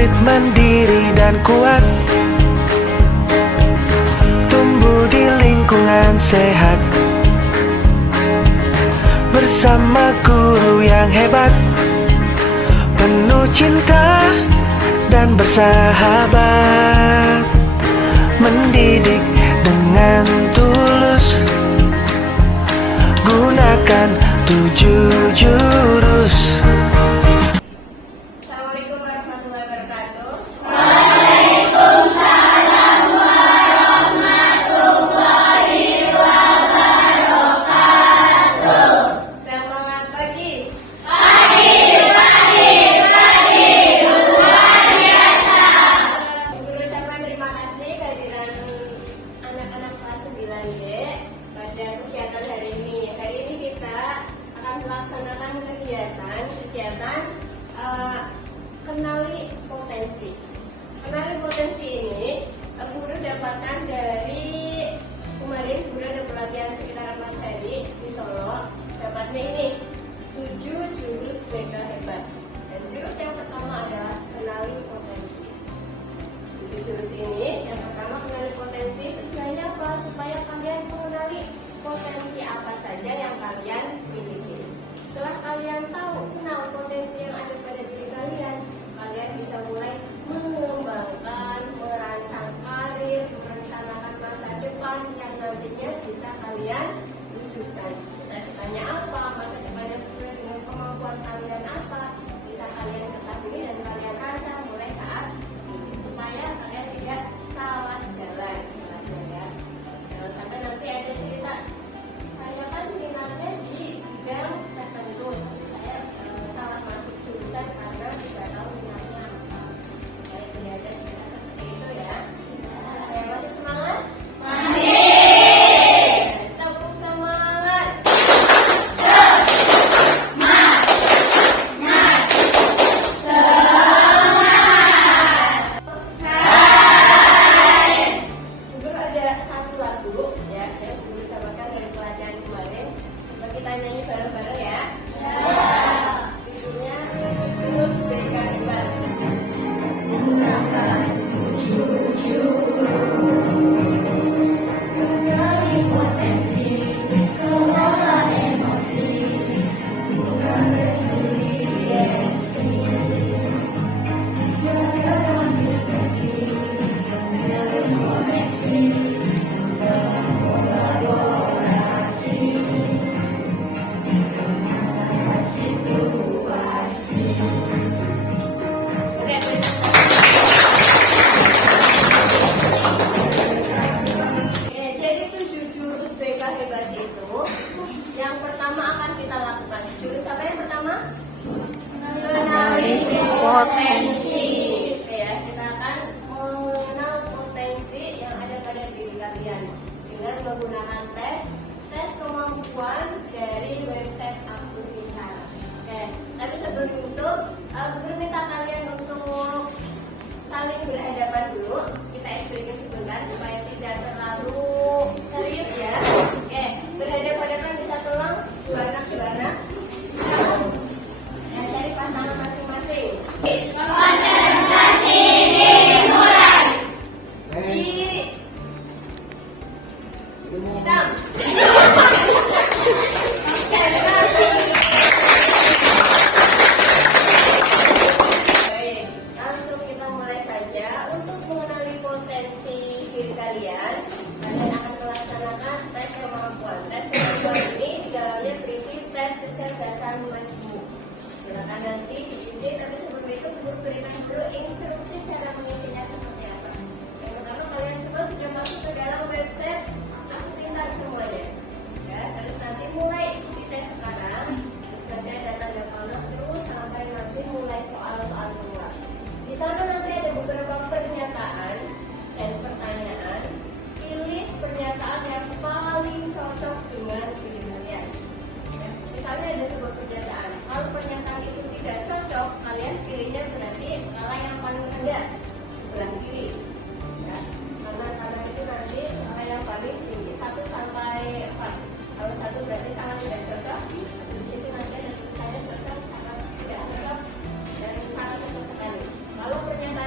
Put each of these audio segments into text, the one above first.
murid mandiri dan kuat, tumbuh di lingkungan sehat, bersama guru yang hebat, penuh cinta dan bersahabat, mendidik dengan tulus, gunakan 7 jurus. Assalamualaikum warahmatullahi wabarakatuh. Waalaikumsalam warahmatullahi wabarakatuh. Semangat pagi. Pagi, luar biasa. Guru ucapkan terima kasih kehadiran anak-anak kelas 9D pada kegiatan hari ini. Hari ini kita akan melaksanakan kegiatan kenali potensi. Kenali potensi ini guru dapatkan dari kemarin guru ada pelatihan sekitar 4 hari di Solo. Dapatnya ini 7 jurus BK hebat. Dan jurus yang pertama adalah kenali potensi. 7 jurus ini yang pertama kenali potensi. Tujuannya apa? Supaya kalian mengenali potensi apa saja yang kalian miliki. Setelah kalian tahu kenal potensi yang ada pada diri kalian, kalian bisa mulai mengembangkan, merancang karir, merencanakan masa depan yang nantinya bisa kalian wujudkan. Cita-citanya apa, masa depannya sesuai dengan kemampuan kalian apa, bisa kalian ketahui dan kalian rancang mulai saat ini supaya kalian tidak salah jalan. Jangan sampai nanti ada cerita, saya kan minatnya di bidang tertentu, tapi saya salah masuk jurusan karena tidak tahu minatnya apa. Supaya tidak ada cerita seperti itu ya. Ayo, masih semangat? Masih. Tepuk semangat. Guru ada satu lagu ya, yang guru dapatkan dari pelajaran kemarin. Coba kita nyanyi bareng-bareng ya. Judulnya Jurus BK Hebat. Kenali potensi, kelola emosi, bukan resiliensi. Jaga konsistensi, jalin koneksi, dalam kolaborasi, situasi. Oke, jadi 7 jurus BK Hebat itu yang pertama akan kita lakukan. Jurus apa yang pertama? Kenali potensi. Oke ya, kita akan mengenal potensi yang ada pada diri kalian dengan menggunakan tes kemampuan dari website Aku Bicara. Oke, tapi sebelum itu, guru minta kalian untuk saling berhadapan dulu. Kita explain sebentar supaya tidak terlalu serius ya. Oke, berhadapan-hadapan kita tolong dua anak. Nah, cari pasangan masing-masing. Konsentrasi dimulai. Hitam. Baik, langsung kita mulai saja. Untuk mengenali potensi diri kalian, kalian akan melaksanakan tes kemampuan. Tes kemampuan ini di dalamnya berisi tes kecerdasan majmuk. Silakan nanti diisi, tapi sebelum itu guru berikan dulu instruksi cara mengisinya seperti apa. Yang pertama, kalian semua sudah masuk ke dalam website Aku Pintar semuanya. Ya, terus nanti mulai ikuti tes sekarang. Nanti ada tanda panah terus sampai nanti mulai soal-soal keluar. Di sana nanti ada beberapa pernyataan dan pertanyaan. Pilih pernyataan yang paling cocok dengan diri kalian. Ya, misalnya ada sebuah pernyataan. Kalau pernyataan itu tidak cocok, kalian pilihnya berarti skala yang paling rendah, sebelah kiri. Ya, karena itu nanti skala yang paling tinggi 1 sampai 4. Kalau 1 berarti sangat tidak cocok. Di situ nanti ada tulisannya cocok atau tidak cocok dan sangat cocok sekali. Kalau pernyataan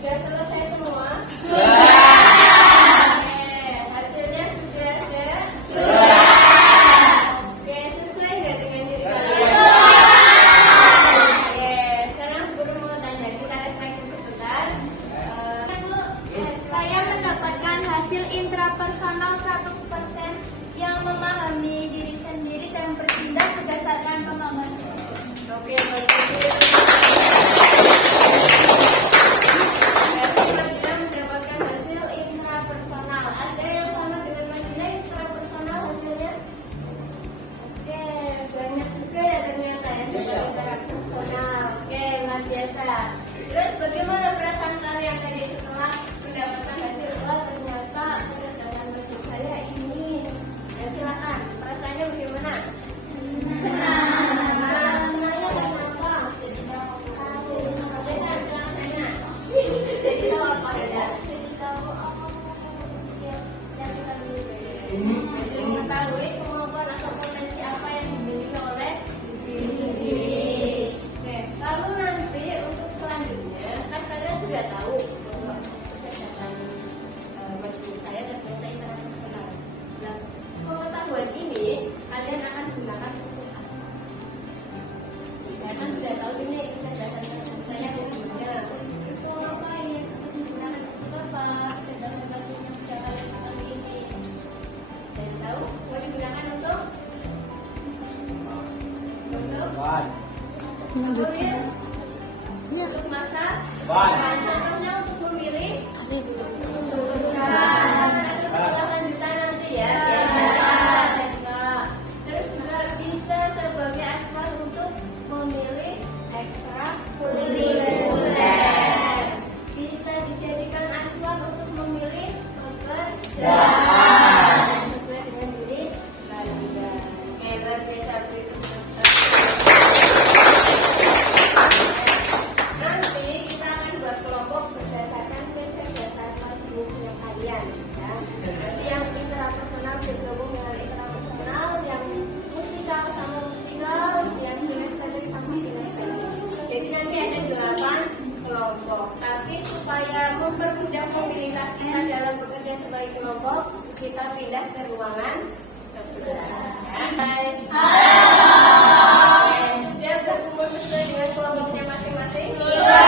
Sudah selesai semua? Sudah. Hasilnya sudah ada? Sudah. Oke, sesuai nggak dengan diri kalian? Oke, sekarang guru mau tanya, kita refleksi sebentar. Saya mendapatkan hasil intrapersonal 100% yang memahami diri sendiri dan bertindak berdasarkan kemampuan. Oke, bagus. Berarti Madina mendapatkan hasil intrapersonal. Ada yang sama dengan Madina intrapersonal hasilnya? Oke, banyak juga ya ternyata yang dapat intrapersonal. Oke, luar biasa. Terus bagaimana perasaan kalian tadi setelah mendapatkan hasil? Wah, ternyata kecerdasan bagi saya ini. Ya, silakan. Perasaannya bagaimana? Mengetahui kemampuan atau potensi apa yang dimiliki oleh diri sendiri. Oke, lalu nanti untuk selanjutnya kan kalian sudah tahu bahwa kecerdasan mesin saya ternyata internasional. Nah, pengetahuan ini kalian akan gunakan untuk apa? Karena sudah tahu ini kecerdasan mesin saya bagaimana. Terus mau ngapain ya? Digunakan untuk apa? Kecerdasan mesin yang sudah kalian ketahui ini. Dan tahu mau digunakan untuk kemudian untuk masak. Contohnya untuk memilih lanjutan nanti ya. Terus juga bisa sebagai acuan untuk memilih ekstra kuliner. Bisa dijadikan acuan untuk memilih pekerjaan sesuai dengan diri kalian. Oke, luar biasa. Berikutnya nanti kita akan buat kelompok berdasarkan kecerdasan masing-masing kalian. Ya. Nanti yang intrapersonal bergabung dengan intrapersonal, yang musikal sama musikal, yang kinesthetik sama kinesthetik. Jadi nanti ada 8 kelompok. Tapi supaya mempermudah mobilitas kita dalam bekerja sebagai kelompok, kita pindah ke ruangan sebelah. Hai. Oke, sudah berkumpul sesuai dengan kelompoknya masing-masing? Sudah.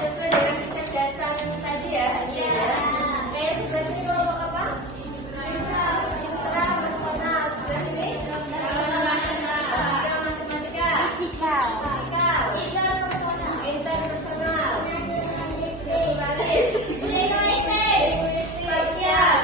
Sesuai dengan kecerdasan tadi ya hasilnya. Oke, sudah sini kelompok apa? Intrapersonal. Sudah ini? Matematika. Fisikal. Interpersonal. Psikologi. Spasial.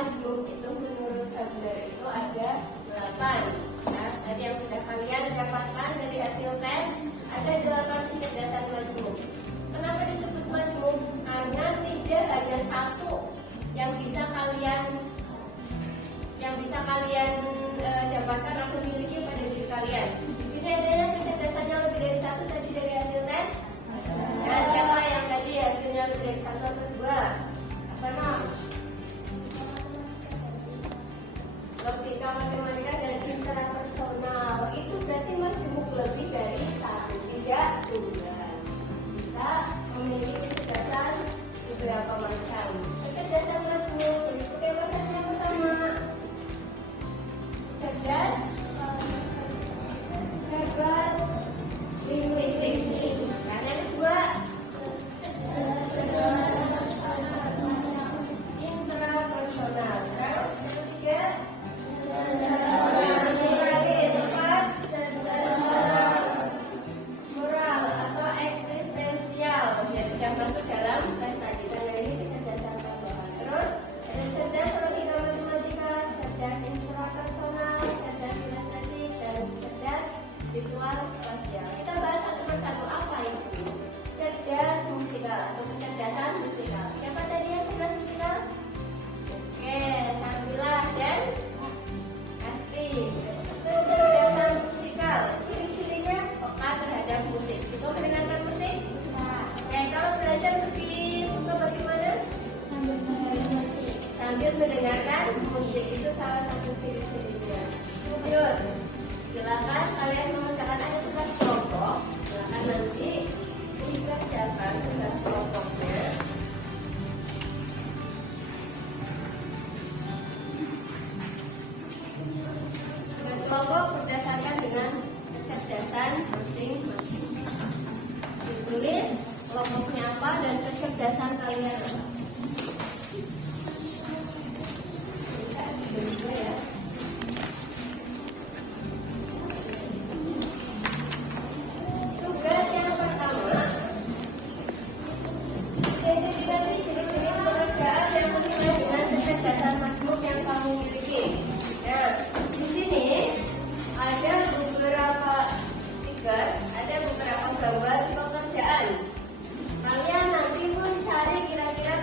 majmuk itu menurut tabel itu ada 8. Nah, tadi yang sudah kalian dapatkan dari hasil tes ada 8 kecerdasan majmuk. Kenapa disebut majmuk? Karena tidak hanya satu yang bisa kalian dapatkan atau miliki pada diri kalian. Di sini ada yang kecerdasannya lebih dari satu tadi dari hasil tes. Nah, siapa yang tadi hasilnya lebih dari satu atau dua? Apa nama? Logika, matematika, dan intrapersonal itu berarti majmuk lebih dari satu, tidak tunggal. Bisa memiliki kecerdasan beberapa macam. Kecerdasan majmuk berikut yang pertama. Cerdas, gagal, linguistik. Dan yang kedua, intrapersonal. Terus yang ketiga, moral atau eksistensial. Jadi yang masuk dalam tes tadi. Dan ini kecerdasan tambahan. Terus ada cerdas logika matematika, cerdas intrapersonal, cerdas kinestetik, dan cerdas visual spasial. Kita bahas satu persatu apa itu. Cerdas musikal atau kecerdasan musikal. Siapa tadi yang cerdas musikal? Oke, Sarbilah dan Asti. Kecerdasan musikal, ciri-cirinya peka terhadap musik. Suka mendengarkan musik? Oke, kalau belajar lebih suka bagaimana? Sambil mendengarkan musik itu salah satu ciri-cirinya. Yuk, silakan kalian mengerjakan ada tugas kelompok. Silakan nanti dikerjakan tugas kelompoknya. Tugas kelompok berdasarkan dengan kecerdasan masing-masing. Ditulis kelompoknya apa dan kecerdasan kalian apa. Ya. Tugas yang pertama, identifikasi ciri-ciri pekerjaan yang sesuai dengan kecerdasan majmuk yang kamu miliki. Nah, di sini ada beberapa stiker, ada beberapa gambar pekerjaan. Kalian nanti mencari kira-kira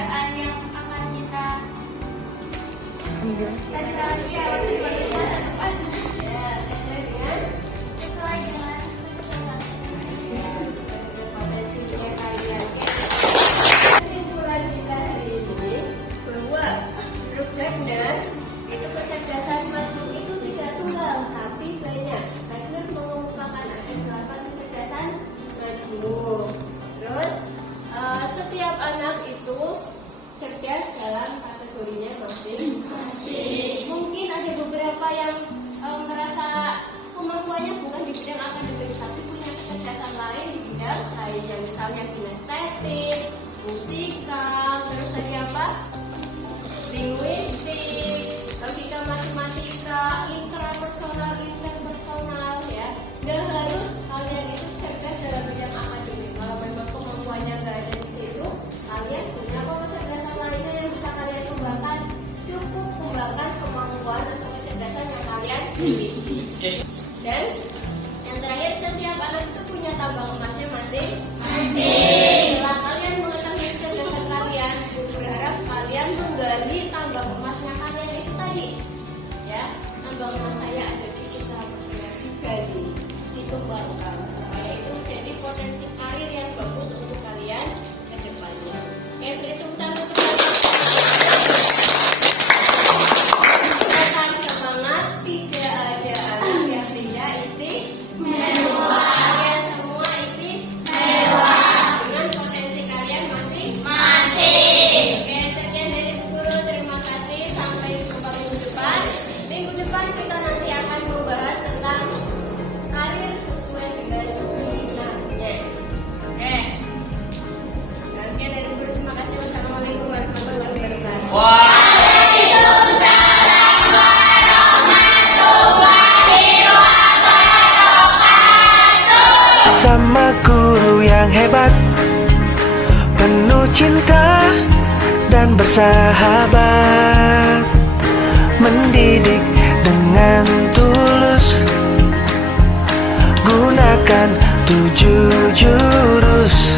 bacaan yang akan kita tadi lagi ya, sesuai dengan Potensinya kalian. Kesimpulan kita hari ini bahwa menurut Gardner itu kecerdasan makhluk itu tidak tunggal tapi banyak. Gardner mengemukakan ada 8 kecerdasan makhluk. Terus setiap anak itu cerdas dalam kategorinya masing-masing. Mungkin ada beberapa yang merasa kemampuannya bukan di bidang akademik tapi punya kecerdasan lain di bidang lainnya, misalnya kinestetik, musikal, terus tadi apa? Linguistik, logika matematika, intrapersonal, interpersonal ya. Gak harus kalian itu cerdas dalam bidang akademik. Kalau memang kemampuannya gak ada di situ, kalian punya kok kecerdasan lainnya yang bisa kalian kembangkan. Cukup kembangkan kemampuan atau kecerdasan yang kalian miliki. Dan yang terakhir, setiap anak itu punya tambang emasnya masing-masing. Setelah kalian mengetahui kecerdasan kalian, aku berharap kalian menggali tambang emasnya kalian itu tadi. Ya, tambang emas saya ada di kita, saya digali, dikembangkan supaya itu menjadi potensi karir yang bagus untuk kalian ke depannya. Oke, beri tepuk tangan untuk kalian. Tetap semangat, tidak ada anak yang tidak istimewa. Kalian semua istimewa dengan potensi kalian masing-masing. Oke, sekian dari Bu Guru. Terima kasih. Sampai jumpa minggu depan. Minggu depan kita nanti akan membahas tentang karir sesuai dengan minatnya. Oke. Nah, sekian dari Bu Guru. Terima kasih. Wassalamualaikum warahmatullahi wabarakatuh. Sama guru yang hebat, penuh cinta dan bersahabat, mendidik dengan tulus, gunakan 7 jurus.